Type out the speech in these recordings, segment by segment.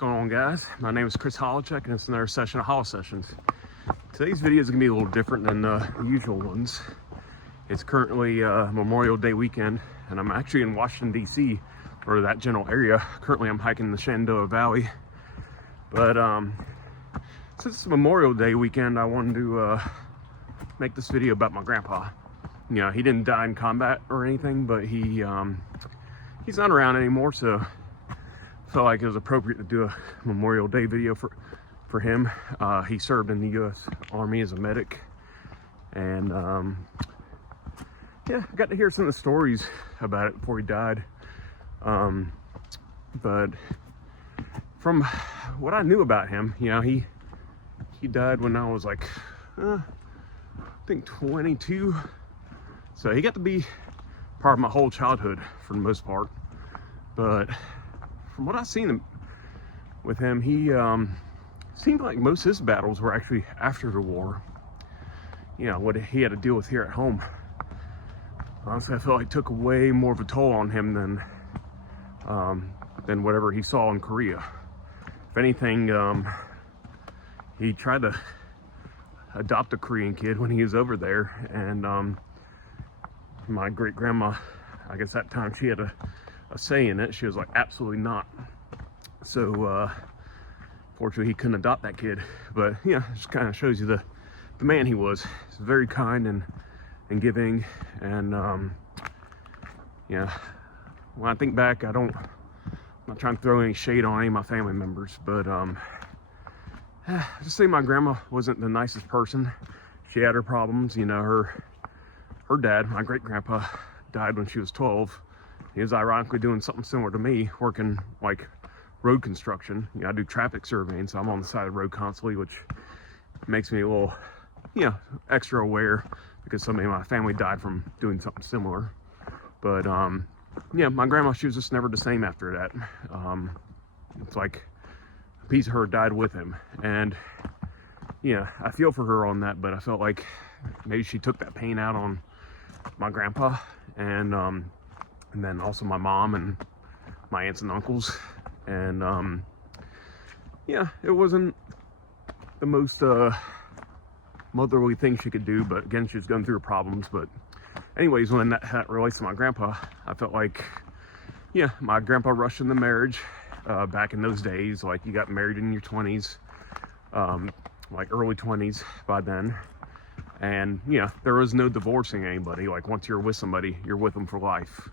going on, guys? My name is Chris Holowchuk, and it's another session of Hollow Sessions. Today's video is going to be a little different than the usual ones. It's currently Memorial Day weekend, and I'm actually in Washington, D.C., or that general area. Currently, I'm hiking the Shenandoah Valley. But since it's Memorial Day weekend, I wanted to make this video about my grandpa. You know, he didn't die in combat or anything, but he's not around anymore, so felt like it was appropriate to do a Memorial Day video for him. He served in the U.S. Army as a medic, and yeah, I got to hear some of the stories about it before he died. But from what I knew about him, you know, he died when I was like, I think 22. So he got to be part of my whole childhood for the most part. But from what I've seen with him, he seemed like most of his battles were actually after the war. You know, what he had to deal with here at home. Honestly, I felt like it took way more of a toll on him than whatever he saw in Korea. If anything, he tried to adopt a Korean kid when he was over there, and my great grandma, I guess that time she had a say in it. She was like, absolutely not. So fortunately he couldn't adopt that kid, but yeah, it just kind of shows you the man he was. He's very kind and giving, and yeah, when I think back, I'm not trying to throw any shade on any of my family members, but just say my grandma wasn't the nicest person. She had her problems. You know, her dad, my great grandpa, died when she was 12. He was ironically doing something similar to me, working like road construction. You know, I do traffic surveying, so I'm on the side of the road constantly, which makes me a little, you know, extra aware, because somebody in my family died from doing something similar. But yeah, my grandma, she was just never the same after that. It's like a piece of her died with him, and yeah, I feel for her on that. But I felt like maybe she took that pain out on my grandpa, and then also my mom and my aunts and uncles. And yeah, it wasn't the most motherly thing she could do, but again, she was going through her problems. But anyways, when that relates to my grandpa, I felt like, yeah, my grandpa rushed into marriage back in those days. Like, you got married in your 20s, like early 20s by then. And, you know, there was no divorcing anybody. Like, once you're with somebody, you're with them for life.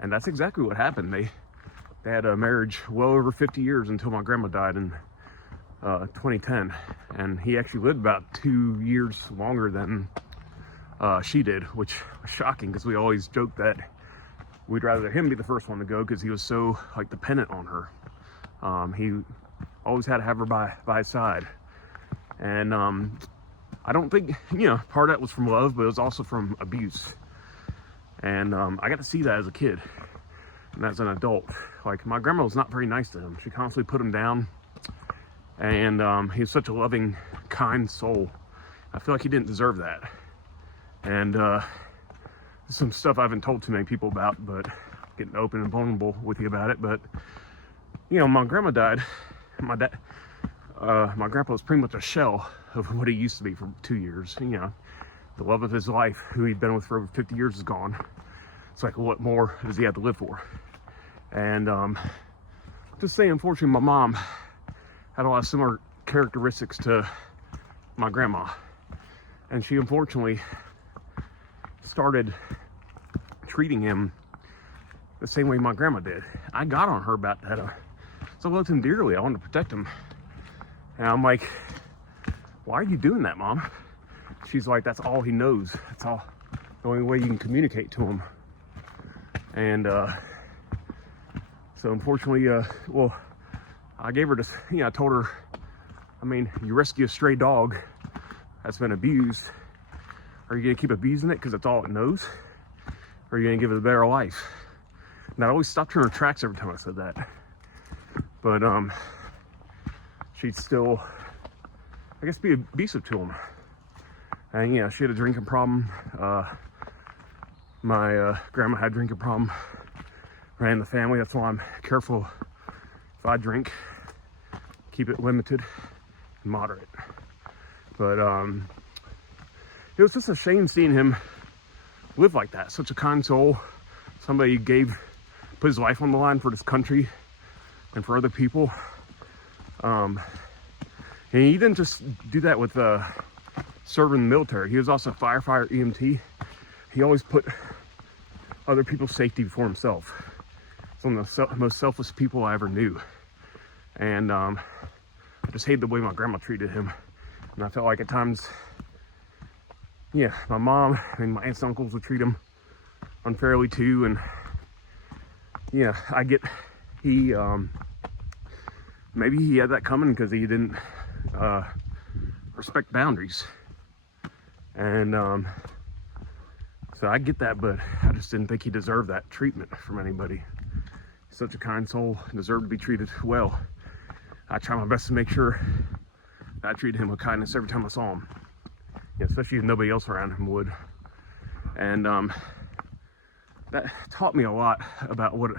And that's exactly what happened. They had a marriage well over 50 years until my grandma died in 2010. And he actually lived about 2 years longer than she did, which was shocking, because we always joked that we'd rather him be the first one to go, because he was so, like, dependent on her. He always had to have her by his side. And I don't think, you know, part of that was from love, but it was also from abuse. And I got to see that as a kid and as an adult. Like, my grandma was not very nice to him. She constantly put him down, and he was such a loving, kind soul. I feel like he didn't deserve that. And some stuff I haven't told too many people about, but getting open and vulnerable with you about it. But, you know, my grandma died. My grandpa was pretty much a shell of what he used to be for 2 years. You know, the love of his life, who he'd been with for over 50 years, is gone. It's like, what more does he have to live for? And just say, unfortunately, my mom had a lot of similar characteristics to my grandma. And she unfortunately started treating him the same way my grandma did. I got on her about that. So I loved him dearly. I wanted to protect him. And I'm like, why are you doing that, Mom? She's like, that's all he knows. That's all, the only way you can communicate to him. And so unfortunately, well, I gave her this, you know, I told her, I mean, you rescue a stray dog that's been abused. Are you gonna keep abusing it because that's all it knows? Or are you gonna give it a better life? And I always stopped her in her tracks every time I said that. But she'd still, I guess, be abusive to him. And yeah, she had a drinking problem. My grandma had a drinking problem. Ran in the family. That's why I'm careful if I drink. keep it limited and moderate. But it was just a shame seeing him live like that. Such a kind soul, somebody who put his life on the line for this country and for other people. And he didn't just do that with serving the military. He was also a firefighter, EMT. He always put other people's safety before himself. He's one of the most selfless people I ever knew. And I just hated the way my grandma treated him. And I felt like at times, yeah, my mom and my aunts and uncles would treat him unfairly too. And yeah, I get maybe he had that coming because he didn't respect boundaries. And so I get that, but I just didn't think he deserved that treatment from anybody. He's such a kind soul, deserved to be treated well. I try my best to make sure I treated him with kindness every time I saw him, yeah, especially if nobody else around him would. And that taught me a lot about what,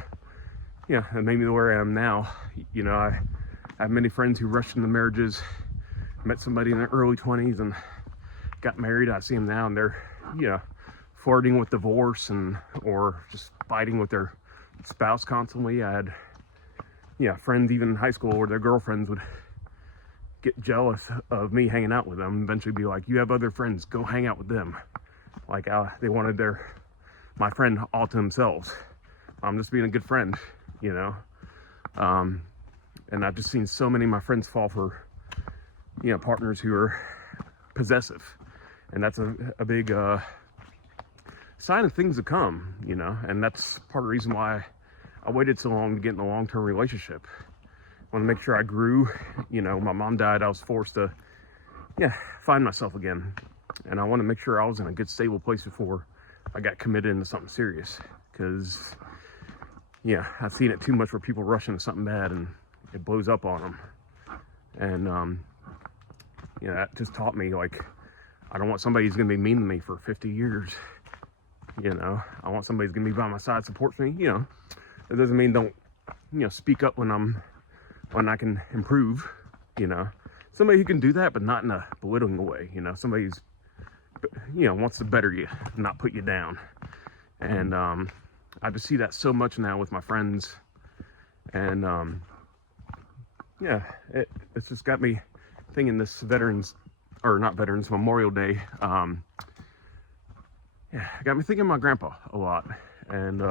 yeah, it made me where I am now. You know, I have many friends who rushed into marriages, met somebody in their early 20s and got married. I see them now and they're, you know, flirting with divorce or just fighting with their spouse constantly. I had, yeah, friends even in high school where their girlfriends would get jealous of me hanging out with them and eventually be like, you have other friends, go hang out with them. Like they wanted my friend all to themselves. I'm just being a good friend, you know. And I've just seen so many of my friends fall for, you know, partners who are possessive. And that's a big sign of things to come, you know. And that's part of the reason why I waited so long to get in a long-term relationship. I want to make sure I grew. You know, my mom died. I was forced to, yeah, find myself again. And I want to make sure I was in a good, stable place before I got committed into something serious. Because, yeah, I've seen it too much where people rush into something bad and it blows up on them. And, yeah, that just taught me, like, I don't want somebody who's going to be mean to me for 50 years. You know, I want somebody who's going to be by my side, supports me. You know, it doesn't mean don't, you know, speak up when I can improve, you know. Somebody who can do that, but not in a belittling way, you know. Somebody who's, you know, wants to better you, not put you down. And I just see that so much now with my friends. And yeah, it's just got me thinking this Memorial Day, yeah, it got me thinking of my grandpa a lot. And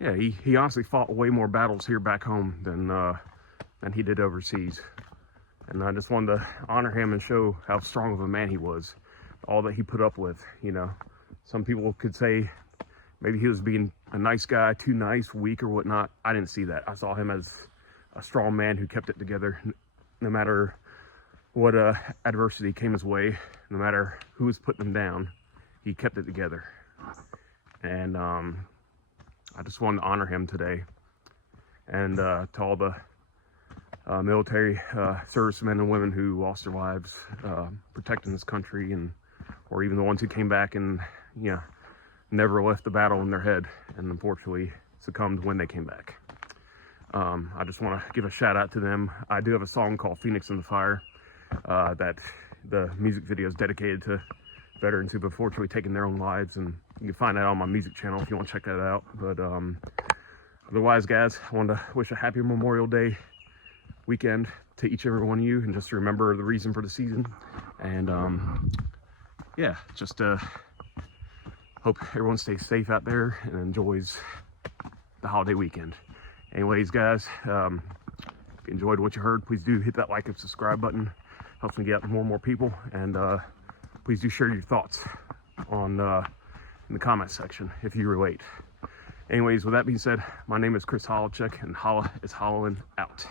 yeah, he honestly fought way more battles here back home than he did overseas. And I just wanted to honor him and show how strong of a man he was, all that he put up with, you know. Some people could say maybe he was being a nice guy, too nice, weak or whatnot. I didn't see that. I saw him as a strong man who kept it together no matter what adversity came his way, no matter who was putting him down, he kept it together. And I just wanted to honor him today. And to all the military servicemen and women who lost their lives protecting this country, or even the ones who came back and, you know, never left the battle in their head and unfortunately succumbed when they came back. I just want to give a shout out to them. I do have a song called Phoenix in the Fire that the music video is dedicated to veterans who've unfortunately taken their own lives, and you can find that on my music channel if you want to check that out. But otherwise, guys, I want to wish a happy Memorial Day weekend to each and every one of you, and just to remember the reason for the season. And yeah, just hope everyone stays safe out there and enjoys the holiday weekend. Anyways, guys, if you enjoyed what you heard, please do hit that like and subscribe button. Helps me get out to more and more people. And please do share your thoughts in the comment section if you relate. Anyways, with that being said, my name is Chris Holowchuk, and Holla is hollowing out.